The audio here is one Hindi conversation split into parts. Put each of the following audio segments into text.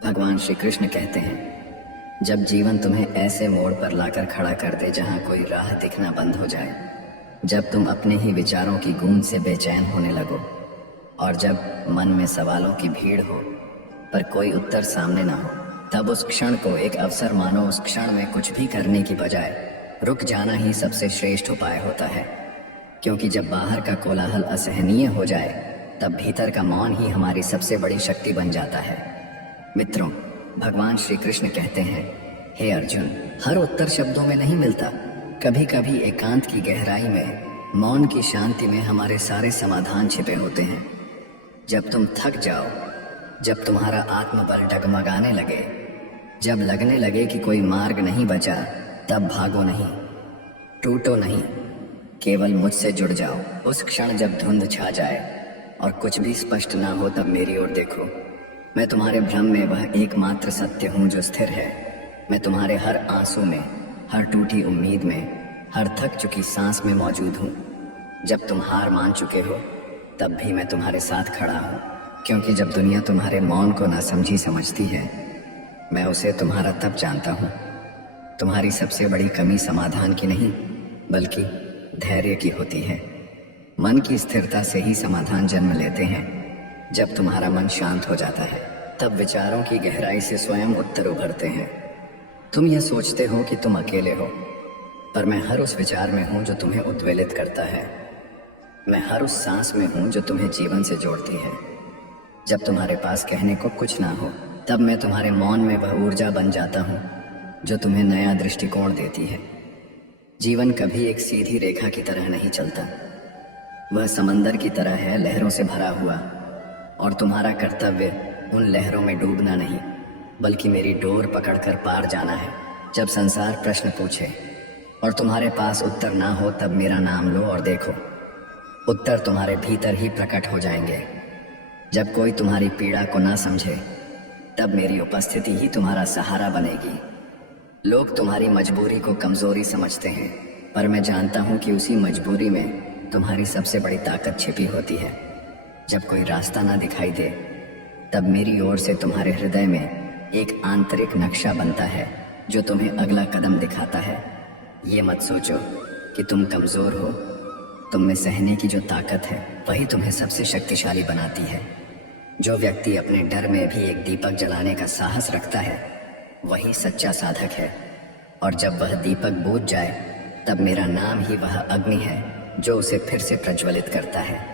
भगवान श्री कृष्ण कहते हैं, जब जीवन तुम्हें ऐसे मोड़ पर लाकर खड़ा कर दे जहां कोई राह दिखना बंद हो जाए, जब तुम अपने ही विचारों की गूंज से बेचैन होने लगो और जब मन में सवालों की भीड़ हो पर कोई उत्तर सामने ना हो, तब उस क्षण को एक अवसर मानो। उस क्षण में कुछ भी करने की बजाय रुक जाना ही सबसे श्रेष्ठ उपाय होता है, क्योंकि जब बाहर का कोलाहल असहनीय हो जाए तब भीतर का मौन ही हमारी सबसे बड़ी शक्ति बन जाता है। मित्रों, भगवान श्री कृष्ण कहते हैं, हे अर्जुन, हर उत्तर शब्दों में नहीं मिलता। कभी कभी एकांत की गहराई में, मौन की शांति में हमारे सारे समाधान छिपे होते हैं। जब तुम थक जाओ, जब तुम्हारा आत्मबल डगमगाने लगे, जब लगने लगे कि कोई मार्ग नहीं बचा, तब भागो नहीं, टूटो नहीं, केवल मुझसे जुड़ जाओ। उस क्षण जब धुंध छा जाए और कुछ भी स्पष्ट ना हो, तब मेरी ओर देखो। मैं तुम्हारे भ्रम में वह एकमात्र सत्य हूँ जो स्थिर है। मैं तुम्हारे हर आंसू में, हर टूटी उम्मीद में, हर थक चुकी सांस में मौजूद हूँ। जब तुम हार मान चुके हो, तब भी मैं तुम्हारे साथ खड़ा हूँ, क्योंकि जब दुनिया तुम्हारे मौन को ना समझी समझती है, मैं उसे तुम्हारा तब जानता हूँ। तुम्हारी सबसे बड़ी कमी समाधान की नहीं, बल्कि धैर्य की होती है। मन की स्थिरता से ही समाधान जन्म लेते हैं। जब तुम्हारा मन शांत हो जाता है, तब विचारों की गहराई से स्वयं उत्तर उभरते हैं। तुम यह सोचते हो कि तुम अकेले हो, पर मैं हर उस विचार में हूँ जो तुम्हें उद्वेलित करता है। मैं हर उस सांस में हूँ जो तुम्हें जीवन से जोड़ती है। जब तुम्हारे पास कहने को कुछ ना हो, तब मैं तुम्हारे मौन में वह ऊर्जा बन जाता हूँ जो तुम्हें नया दृष्टिकोण देती है। जीवन कभी एक सीधी रेखा की तरह नहीं चलता, वह समंदर की तरह है, लहरों से भरा हुआ। और तुम्हारा कर्तव्य उन लहरों में डूबना नहीं, बल्कि मेरी डोर पकड़कर पार जाना है। जब संसार प्रश्न पूछे और तुम्हारे पास उत्तर ना हो, तब मेरा नाम लो और देखो, उत्तर तुम्हारे भीतर ही प्रकट हो जाएंगे। जब कोई तुम्हारी पीड़ा को ना समझे, तब मेरी उपस्थिति ही तुम्हारा सहारा बनेगी। लोग तुम्हारी मजबूरी को कमजोरी समझते हैं, पर मैं जानता हूँ कि उसी मजबूरी में तुम्हारी सबसे बड़ी ताकत छिपी होती है। जब कोई रास्ता ना दिखाई दे, तब मेरी ओर से तुम्हारे हृदय में एक आंतरिक नक्शा बनता है जो तुम्हें अगला कदम दिखाता है। ये मत सोचो कि तुम कमजोर हो, तुम में सहने की जो ताकत है वही तुम्हें सबसे शक्तिशाली बनाती है। जो व्यक्ति अपने डर में भी एक दीपक जलाने का साहस रखता है, वही सच्चा साधक है। और जब वह दीपक बुझ जाए, तब मेरा नाम ही वह अग्नि है जो उसे फिर से प्रज्वलित करता है।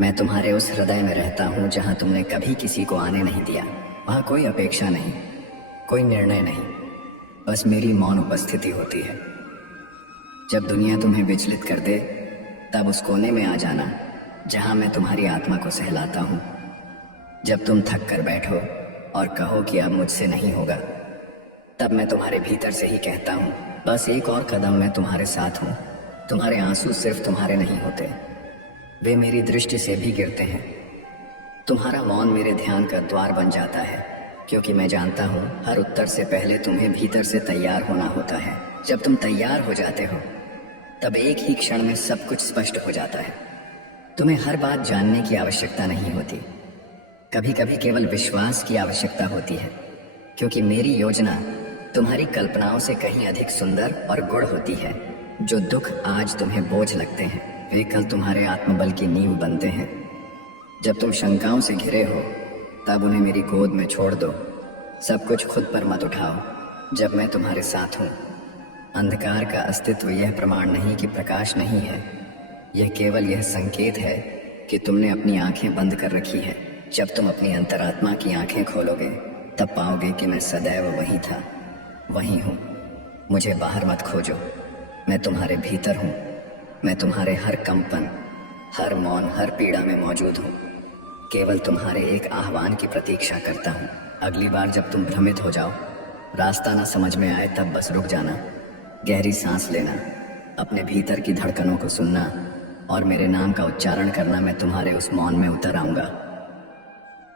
मैं तुम्हारे उस हृदय में रहता हूँ जहाँ तुमने कभी किसी को आने नहीं दिया। वहाँ कोई अपेक्षा नहीं, कोई निर्णय नहीं, बस मेरी मौन उपस्थिति होती है। जब दुनिया तुम्हें विचलित कर दे, तब उस कोने में आ जाना जहाँ मैं तुम्हारी आत्मा को सहलाता हूँ। जब तुम थक कर बैठो और कहो कि अब मुझसे नहीं होगा, तब मैं तुम्हारे भीतर से ही कहता हूँ, बस एक और कदम, मैं तुम्हारे साथ हूँ। तुम्हारे आंसू सिर्फ तुम्हारे नहीं होते, वे मेरी दृष्टि से भी गिरते हैं। तुम्हारा मौन मेरे ध्यान का द्वार बन जाता है, क्योंकि मैं जानता हूँ हर उत्तर से पहले तुम्हें भीतर से तैयार होना होता है। जब तुम तैयार हो जाते हो, तब एक ही क्षण में सब कुछ स्पष्ट हो जाता है। तुम्हें हर बात जानने की आवश्यकता नहीं होती, कभी कभी केवल विश्वास की आवश्यकता होती है, क्योंकि मेरी योजना तुम्हारी कल्पनाओं से कहीं अधिक सुंदर और गुढ़ होती है। जो दुख आज तुम्हें बोझ लगते हैं, वे कल तुम्हारे आत्मबल की नींव बनते हैं। जब तुम शंकाओं से घिरे हो, तब उन्हें मेरी गोद में छोड़ दो। सब कुछ खुद पर मत उठाओ। जब मैं तुम्हारे साथ हूँ, अंधकार का अस्तित्व यह प्रमाण नहीं कि प्रकाश नहीं है, यह केवल यह संकेत है कि तुमने अपनी आंखें बंद कर रखी है। जब तुम अपनी अंतरात्मा की आंखें खोलोगे, तब पाओगे कि मैं सदैव वहीं था, वहीं हूँ। मुझे बाहर मत खोजो, मैं तुम्हारे भीतर हूँ। मैं तुम्हारे हर कंपन, हर मौन, हर पीड़ा में मौजूद हूँ। केवल तुम्हारे एक आह्वान की प्रतीक्षा करता हूँ। अगली बार जब तुम भ्रमित हो जाओ, रास्ता ना समझ में आए, तब बस रुक जाना, गहरी सांस लेना, अपने भीतर की धड़कनों को सुनना और मेरे नाम का उच्चारण करना। मैं तुम्हारे उस मौन में उतर आऊंगा।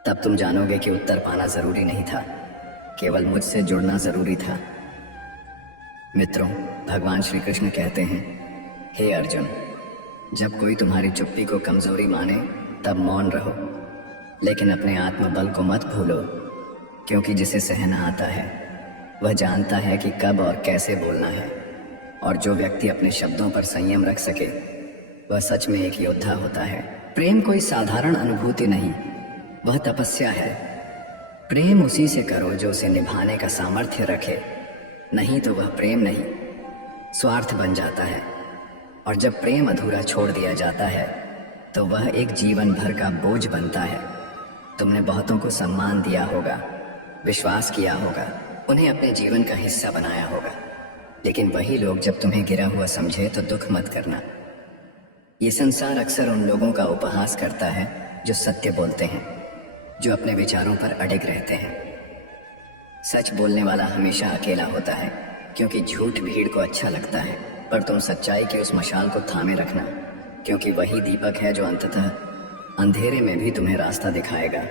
तब तुम जानोगे कि उत्तर पाना जरूरी नहीं था, केवल मुझसे जुड़ना जरूरी था। मित्रों, भगवान श्री कृष्ण कहते हैं, हे अर्जुन, जब कोई तुम्हारी चुप्पी को कमजोरी माने, तब मौन रहो, लेकिन अपने आत्मबल को मत भूलो, क्योंकि जिसे सहना आता है वह जानता है कि कब और कैसे बोलना है, और जो व्यक्ति अपने शब्दों पर संयम रख सके वह सच में एक योद्धा होता है। प्रेम कोई साधारण अनुभूति नहीं, वह तपस्या है। प्रेम उसी से करो जो उसे निभाने का सामर्थ्य रखे, नहीं तो वह प्रेम नहीं, स्वार्थ बन जाता है। और जब प्रेम अधूरा छोड़ दिया जाता है तो वह एक जीवन भर का बोझ बनता है। तुमने बहुतों को सम्मान दिया होगा, विश्वास किया होगा, उन्हें अपने जीवन का हिस्सा बनाया होगा, लेकिन वही लोग जब तुम्हें गिरा हुआ समझे तो दुख मत करना। ये संसार अक्सर उन लोगों का उपहास करता है जो सत्य बोलते हैं, जो अपने विचारों पर अडिग रहते हैं। सच बोलने वाला हमेशा अकेला होता है, क्योंकि झूठ भीड़ को अच्छा लगता है। पर तुम सच्चाई की उस मशाल को थामे रखना, क्योंकि वही दीपक है जो अंततः अंधेरे में भी तुम्हें रास्ता दिखाएगा।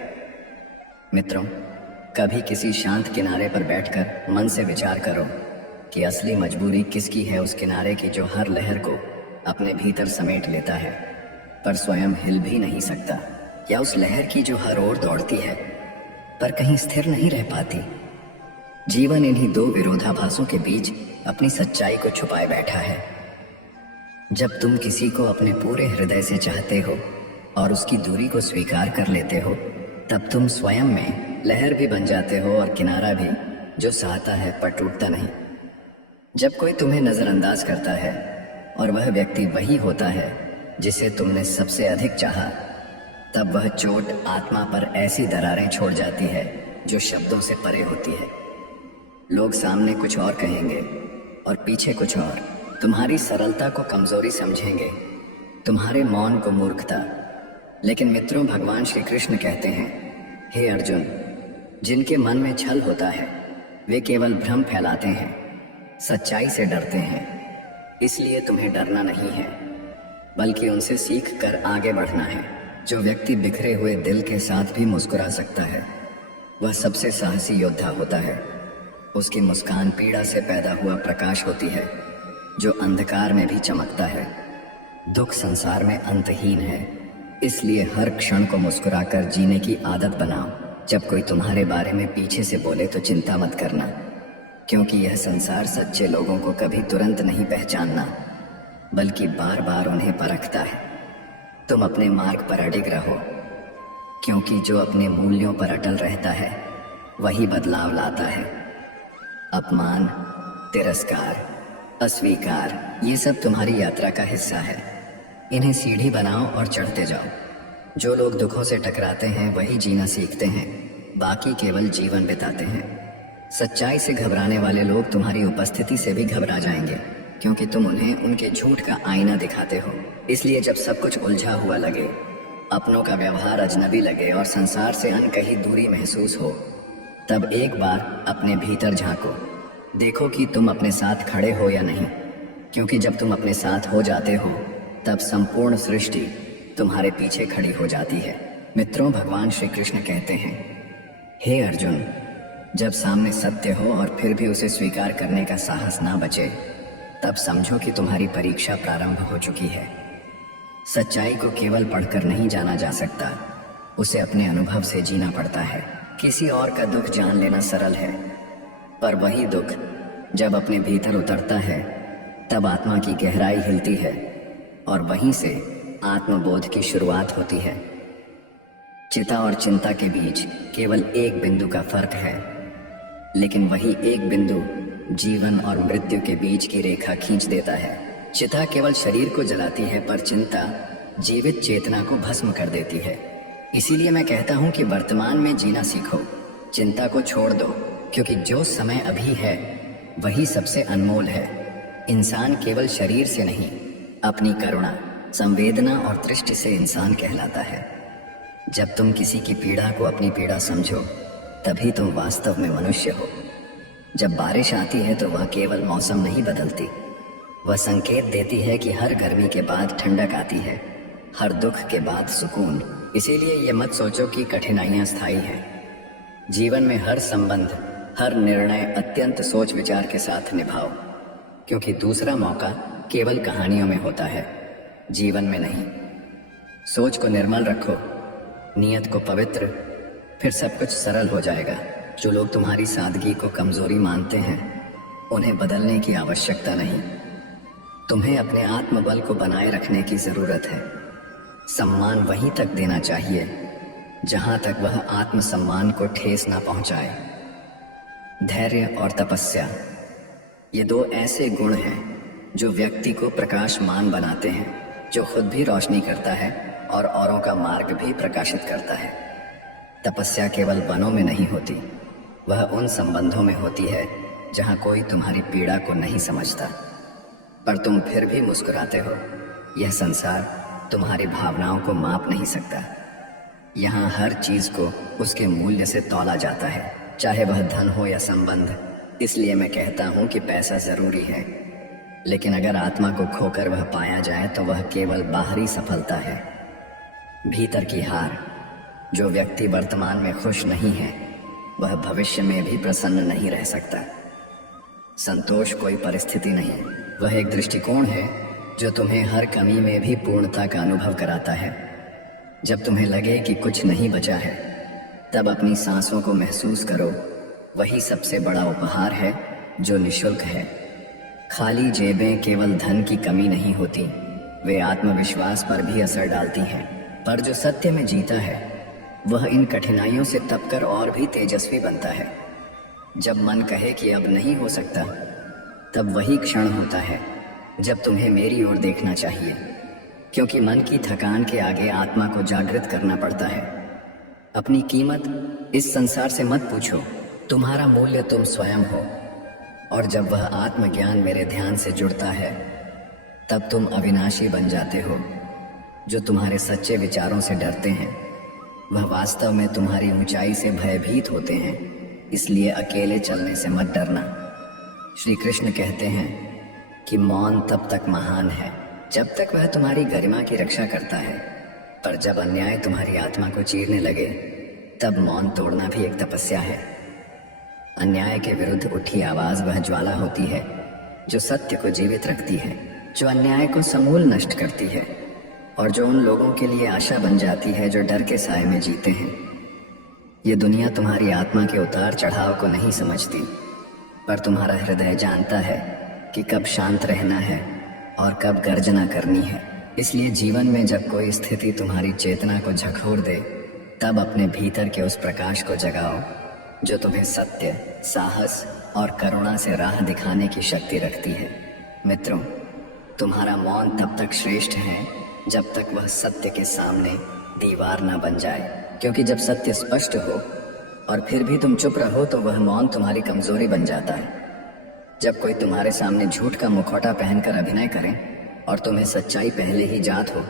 मित्रों, कभी किसी शांत किनारे पर बैठकर मन से विचार करो कि असली मजबूरी किसकी है, उस किनारे की जो हर लहर को अपने भीतर समेट लेता है पर स्वयं हिल भी नहीं सकता, या उस लहर की जो हर ओर दौड़ती है पर कहीं स्थिर नहीं रह पाती। जीवन इन्हीं दो विरोधाभासों के बीच अपनी सच्चाई को छुपाए बैठा है। जब तुम किसी को अपने पूरे हृदय से चाहते हो और उसकी दूरी को स्वीकार कर लेते हो, तब तुम स्वयं में लहर भी बन जाते हो और किनारा भी, जो सहता है पर टूटता नहीं। जब कोई तुम्हें नजरअंदाज करता है और वह व्यक्ति वही होता है जिसे तुमने सबसे अधिक चाहा, तब वह चोट आत्मा पर ऐसी दरारें छोड़ जाती है जो शब्दों से परे होती है। लोग सामने कुछ और कहेंगे और पीछे कुछ और, तुम्हारी सरलता को कमजोरी समझेंगे, तुम्हारे मौन को मूर्खता। लेकिन मित्रों, भगवान श्री कृष्ण कहते हैं, हे अर्जुन, जिनके मन में छल होता है वे केवल भ्रम फैलाते हैं, सच्चाई से डरते हैं। इसलिए तुम्हें डरना नहीं है, बल्कि उनसे सीख कर आगे बढ़ना है। जो व्यक्ति बिखरे हुए दिल के साथ भी मुस्कुरा सकता है वह सबसे साहसी योद्धा होता है। उसकी मुस्कान पीड़ा से पैदा हुआ प्रकाश होती है जो अंधकार में भी चमकता है। दुख संसार में अंतहीन है, इसलिए हर क्षण को मुस्कुराकर जीने की आदत बनाओ। जब कोई तुम्हारे बारे में पीछे से बोले तो चिंता मत करना, क्योंकि यह संसार सच्चे लोगों को कभी तुरंत नहीं पहचानना, बल्कि बार बार उन्हें परखता है। तुम अपने मार्ग पर अडिग रहो, क्योंकि जो अपने मूल्यों पर अटल रहता है वही बदलाव लाता है। अपमान, तिरस्कार, अस्वीकार, ये सब तुम्हारी यात्रा का हिस्सा है। इन्हें सीढ़ी बनाओ और चढ़ते जाओ। जो लोग दुखों से टकराते हैं वही जीना सीखते हैं, बाकी केवल जीवन बिताते हैं। सच्चाई से घबराने वाले लोग तुम्हारी उपस्थिति से भी घबरा जाएंगे, क्योंकि तुम उन्हें उनके झूठ का आईना दिखाते हो। इसलिए जब सब कुछ उलझा हुआ लगे, अपनों का व्यवहार अजनबी लगे और संसार से अनकही दूरी महसूस हो, तब एक बार अपने भीतर झांको। देखो कि तुम अपने साथ खड़े हो या नहीं, क्योंकि जब तुम अपने साथ हो जाते हो तब संपूर्ण सृष्टि तुम्हारे पीछे खड़ी हो जाती है। मित्रों, भगवान श्री कृष्ण कहते हैं, हे अर्जुन, जब सामने सत्य हो और फिर भी उसे स्वीकार करने का साहस ना बचे, तब समझो कि तुम्हारी परीक्षा प्रारंभ हो चुकी है। सच्चाई को केवल पढ़कर नहीं जाना जा सकता, उसे अपने अनुभव से जीना पड़ता है। किसी और का दुख जान लेना सरल है, पर वही दुख जब अपने भीतर उतरता है तब आत्मा की गहराई हिलती है और वहीं से आत्मबोध की शुरुआत होती है। चिता और चिंता के बीच केवल एक बिंदु का फर्क है, लेकिन वही एक बिंदु जीवन और मृत्यु के बीच की रेखा खींच देता है। चिता केवल शरीर को जलाती है, पर चिंता जीवित चेतना को भस्म कर देती है। इसीलिए मैं कहता हूं कि वर्तमान में जीना सीखो, चिंता को छोड़ दो, क्योंकि जो समय अभी है वही सबसे अनमोल है। इंसान केवल शरीर से नहीं, अपनी करुणा, संवेदना और दृष्टि से इंसान कहलाता है। जब तुम किसी की पीड़ा को अपनी पीड़ा समझो, तभी तुम वास्तव में मनुष्य हो। जब बारिश आती है तो वह केवल मौसम नहीं बदलती, वह संकेत देती है कि हर गर्मी के बाद ठंडक आती है, हर दुख के बाद सुकून। इसीलिए ये मत सोचो कि कठिनाइयां स्थायी हैं। जीवन में हर संबंध, हर निर्णय अत्यंत सोच विचार के साथ निभाओ, क्योंकि दूसरा मौका केवल कहानियों में होता है, जीवन में नहीं। सोच को निर्मल रखो, नियत को पवित्र, फिर सब कुछ सरल हो जाएगा। जो लोग तुम्हारी सादगी को कमजोरी मानते हैं उन्हें बदलने की आवश्यकता नहीं। तुम्हें अपने आत्मबल को बनाए रखने की जरूरत है। सम्मान वहीं तक देना चाहिए जहां तक वह आत्मसम्मान को ठेस ना पहुंचाए। धैर्य और तपस्या, ये दो ऐसे गुण हैं जो व्यक्ति को प्रकाशमान बनाते हैं, जो खुद भी रोशनी करता है और औरों का मार्ग भी प्रकाशित करता है। तपस्या केवल वनों में नहीं होती, वह उन संबंधों में होती है जहां कोई तुम्हारी पीड़ा को नहीं समझता, पर तुम फिर भी मुस्कुराते हो। यह संसार तुम्हारी भावनाओं को माप नहीं सकता। यहाँ हर चीज को उसके मूल्य से तौला जाता है, चाहे वह धन हो या संबंध। इसलिए मैं कहता हूँ कि पैसा जरूरी है, लेकिन अगर आत्मा को खोकर वह पाया जाए तो वह केवल बाहरी सफलता है, भीतर की हार। जो व्यक्ति वर्तमान में खुश नहीं है वह भविष्य में भी प्रसन्न नहीं रह सकता। संतोष कोई परिस्थिति नहीं, वह एक दृष्टिकोण है जो तुम्हें हर कमी में भी पूर्णता का अनुभव कराता है। जब तुम्हें लगे कि कुछ नहीं बचा है, तब अपनी सांसों को महसूस करो। वही सबसे बड़ा उपहार है जो निःशुल्क है। खाली जेबें केवल धन की कमी नहीं होती, वे आत्मविश्वास पर भी असर डालती हैं। पर जो सत्य में जीता है वह इन कठिनाइयों से तपकर और भी तेजस्वी बनता है। जब मन कहे कि अब नहीं हो सकता, तब वही क्षण होता है जब तुम्हें मेरी ओर देखना चाहिए, क्योंकि मन की थकान के आगे आत्मा को जागृत करना पड़ता है। अपनी कीमत इस संसार से मत पूछो, तुम्हारा मूल्य तुम स्वयं हो। और जब वह आत्मज्ञान मेरे ध्यान से जुड़ता है, तब तुम अविनाशी बन जाते हो। जो तुम्हारे सच्चे विचारों से डरते हैं वह वास्तव में तुम्हारी ऊंचाई से भयभीत होते हैं। इसलिए अकेले चलने से मत डरना। श्री कृष्ण कहते हैं कि मौन तब तक महान है जब तक वह तुम्हारी गरिमा की रक्षा करता है, पर जब अन्याय तुम्हारी आत्मा को चीरने लगे, तब मौन तोड़ना भी एक तपस्या है। अन्याय के विरुद्ध उठी आवाज वह ज्वाला होती है जो सत्य को जीवित रखती है, जो अन्याय को समूल नष्ट करती है और जो उन लोगों के लिए आशा बन जाती है जो डर के साए में जीते हैं। ये दुनिया तुम्हारी आत्मा के उतार चढ़ाव को नहीं समझती, पर तुम्हारा हृदय जानता है कि कब शांत रहना है और कब गर्जना करनी है। इसलिए जीवन में जब कोई स्थिति तुम्हारी चेतना को झकझोर दे, तब अपने भीतर के उस प्रकाश को जगाओ जो तुम्हें सत्य, साहस और करुणा से राह दिखाने की शक्ति रखती है। मित्रों, तुम्हारा मौन तब तक श्रेष्ठ है जब तक वह सत्य के सामने दीवार ना बन जाए, क्योंकि जब सत्य स्पष्ट हो और फिर भी तुम चुप रहो तो वह मौन तुम्हारी कमजोरी बन जाता है। जब कोई तुम्हारे सामने झूठ का मुखौटा पहनकर अभिनय करे और तुम्हें सच्चाई पहले ही जात हो,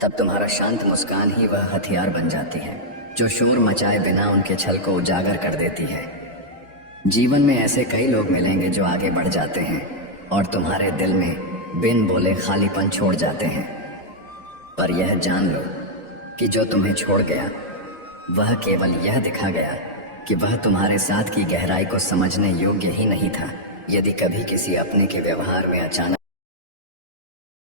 तब तुम्हारा शांत मुस्कान ही वह हथियार बन जाती है जो शोर मचाए बिना उनके छल को उजागर कर देती है। जीवन में ऐसे कई लोग मिलेंगे जो आगे बढ़ जाते हैं और तुम्हारे दिल में बिन बोले खालीपन छोड़ जाते हैं, पर यह जान लो कि जो तुम्हें छोड़ गया वह केवल यह दिखा गया कि वह तुम्हारे साथ की गहराई को समझने योग्य ही नहीं था। यदि कभी किसी अपने के व्यवहार में अचानक